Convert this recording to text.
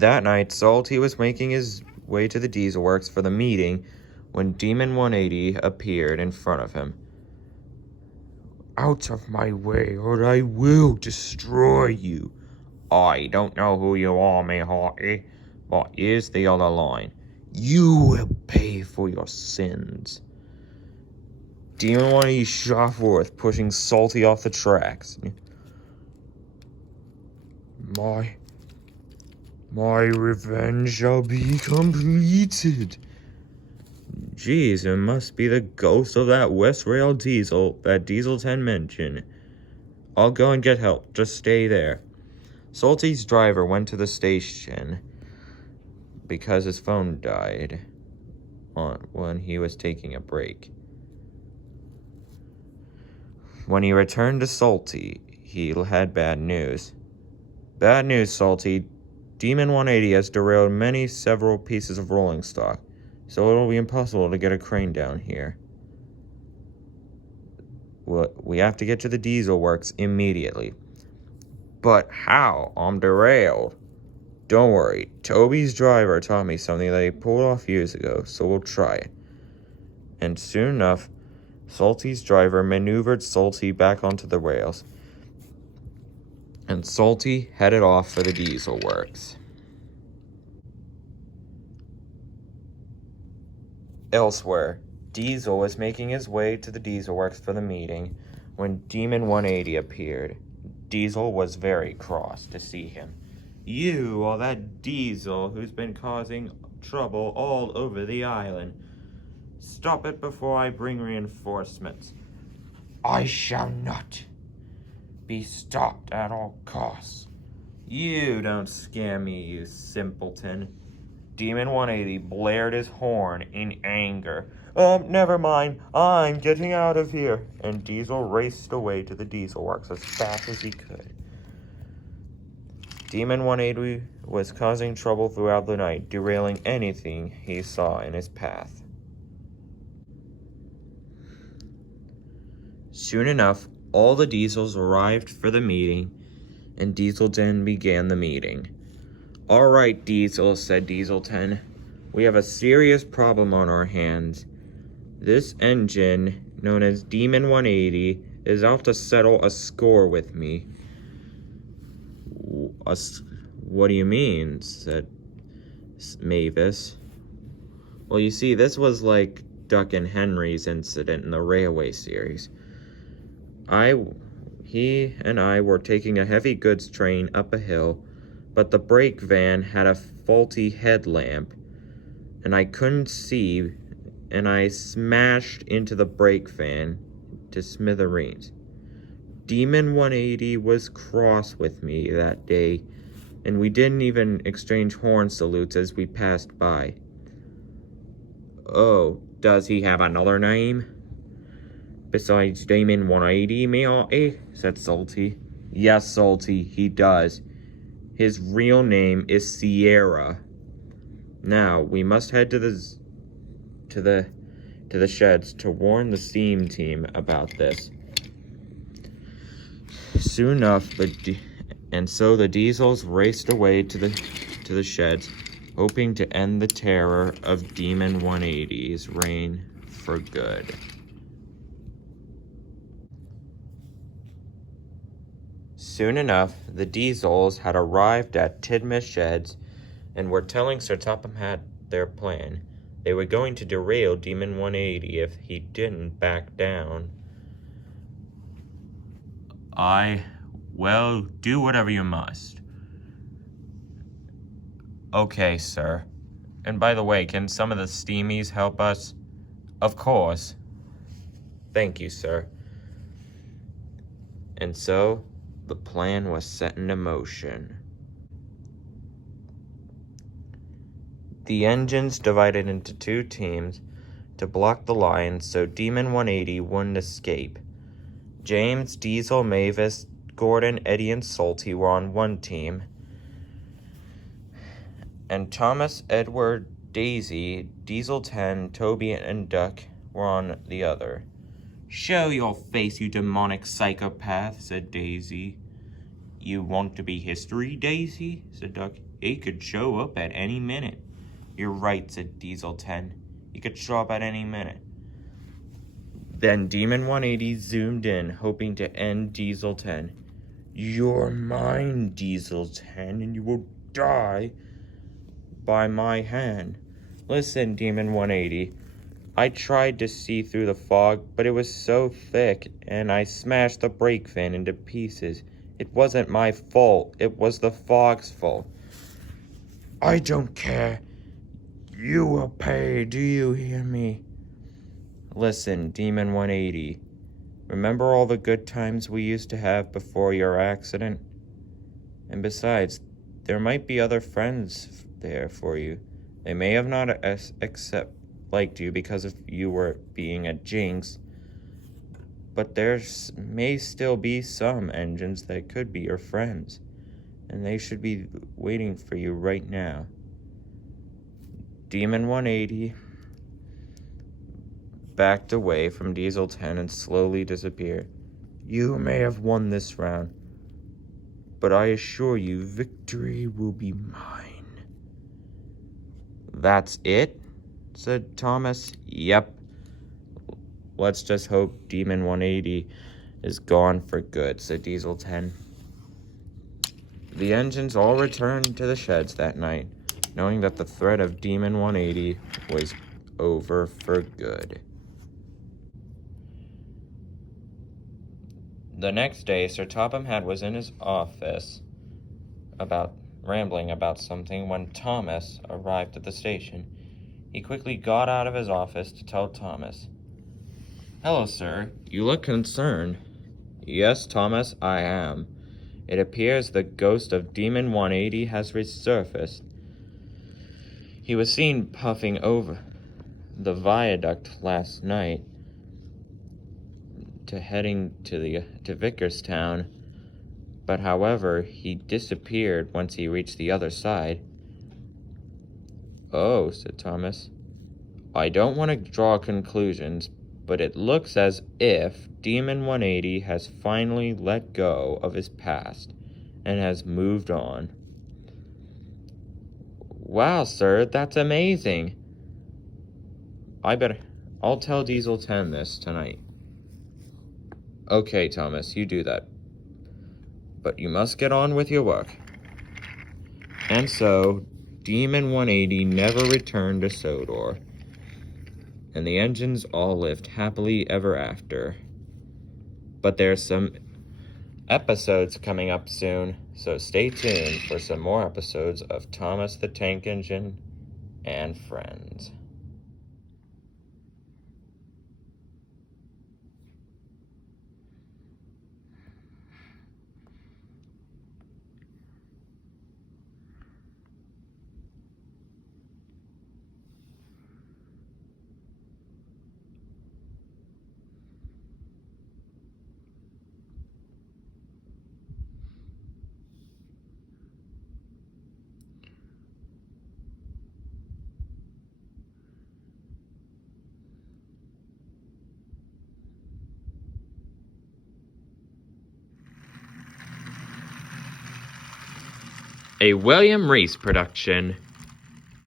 That night, Salty was making his way to the Diesel Works for the meeting when Demon 180 appeared in front of him. "Out of my way, or I will destroy you." "I don't know who you are, me hearty, but here's the other line. You will pay for your sins." Demon 180 shot forth, pushing Salty off the tracks. My revenge shall be completed." Geez, it must be the ghost of that West Rail Diesel that Diesel 10 mentioned. "I'll go and get help. Just stay there." Salty's driver went to the station because his phone died when he was taking a break. When he returned to Salty, he had bad news. "Bad news, Salty. Demon 180 has derailed several pieces of rolling stock, so it'll be impossible to get a crane down here. We have to get to the Diesel Works immediately." "But how? I'm derailed." "Don't worry. Toby's driver taught me something that he pulled off years ago, so we'll try it." And soon enough, Salty's driver maneuvered Salty back onto the rails, and Salty headed off for the Diesel Works. Elsewhere, Diesel was making his way to the Diesel Works for the meeting when Demon 180 appeared. Diesel was very cross to see him. "You are that Diesel who's been causing trouble all over the island. Stop it before I bring reinforcements." "I shall not be stopped at all costs." "You don't scare me, you simpleton." Demon 180 blared his horn in anger. Never mind. I'm getting out of here." And Diesel raced away to the Diesel Works as fast as he could. Demon 180 was causing trouble throughout the night, derailing anything he saw in his path. Soon enough, all the Diesels arrived for the meeting, and Diesel 10 began the meeting. "All right, Diesel," said Diesel 10. "We have a serious problem on our hands. This engine, known as Demon 180, is out to settle a score with me." "What do you mean?" said Mavis. "Well, you see, this was like Duck and Henry's incident in the Railway series. He and I were taking a heavy goods train up a hill, but the brake van had a faulty headlamp, and I couldn't see, and I smashed into the brake van to smithereens. Demon 180 was cross with me that day, and we didn't even exchange horn salutes as we passed by." "Oh, does he have another name besides Demon 180, me hearty?" said Salty. "Yes, Salty, he does. His real name is Sierra. Now, we must head to the sheds to warn the steam team about this." Soon enough, so the Diesels raced away to the sheds, hoping to end the terror of Demon 180's reign for good. Soon enough, the Diesels had arrived at Tidmouth Sheds and were telling Sir Topham Hatt their plan. They were going to derail Demon 180 if he didn't back down. "Well, do whatever you must." "Okay, sir. And by the way, can some of the steamies help us?" "Of course." "Thank you, sir." And so, the plan was set into motion. The engines divided into two teams to block the lines so Demon 180 wouldn't escape. James, Diesel, Mavis, Gordon, Eddie, and Salty were on one team, and Thomas, Edward, Daisy, Diesel 10, Toby, and Duck were on the other. "Show your face, you demonic psychopath," said Daisy. "You want to be history, Daisy?" said Duck. He could show up at any minute. You're right, said Diesel 10. He could show up at any minute. Then Demon 180 zoomed in, hoping to end Diesel 10. You're mine, Diesel 10, and you will die by my hand. Listen, Demon 180. I tried to see through the fog, but it was so thick, and I smashed the brake van into pieces. It wasn't my fault. It was the fog's fault. I don't care. You will pay, do you hear me? Listen, Demon 180. Remember all the good times we used to have before your accident? And besides, there might be other friends there for you. They may have not liked you because of you were being a jinx, but there may still be some engines that could be your friends, and they should be waiting for you right now. Demon 180 backed away from Diesel 10 and slowly disappeared. You may have won this round, but I assure you victory will be mine. That's it? Said Thomas. Yep. Let's just hope Demon 180 is gone for good, said Diesel 10. The engines all returned to the sheds that night, knowing that the threat of Demon 180 was over for good. The next day, Sir Topham Hatt was in his office rambling about something when Thomas arrived at the station. He quickly got out of his office to tell Thomas. Hello, sir. You look concerned. Yes, Thomas, I am. It appears the ghost of Demon 180 has resurfaced. He was seen puffing over the viaduct last night heading to Vickerstown, but however, he disappeared once he reached the other side. Oh, said Thomas. I don't want to draw conclusions, but it looks as if Demon 180 has finally let go of his past and has moved on. Wow, sir, that's amazing. I'll tell Diesel 10 this tonight. Okay, Thomas, you do that. But you must get on with your work. And so, Demon 180 never returned to Sodor, and the engines all lived happily ever after. But there's some episodes coming up soon, so stay tuned for some more episodes of Thomas the Tank Engine and Friends. A William Reese production.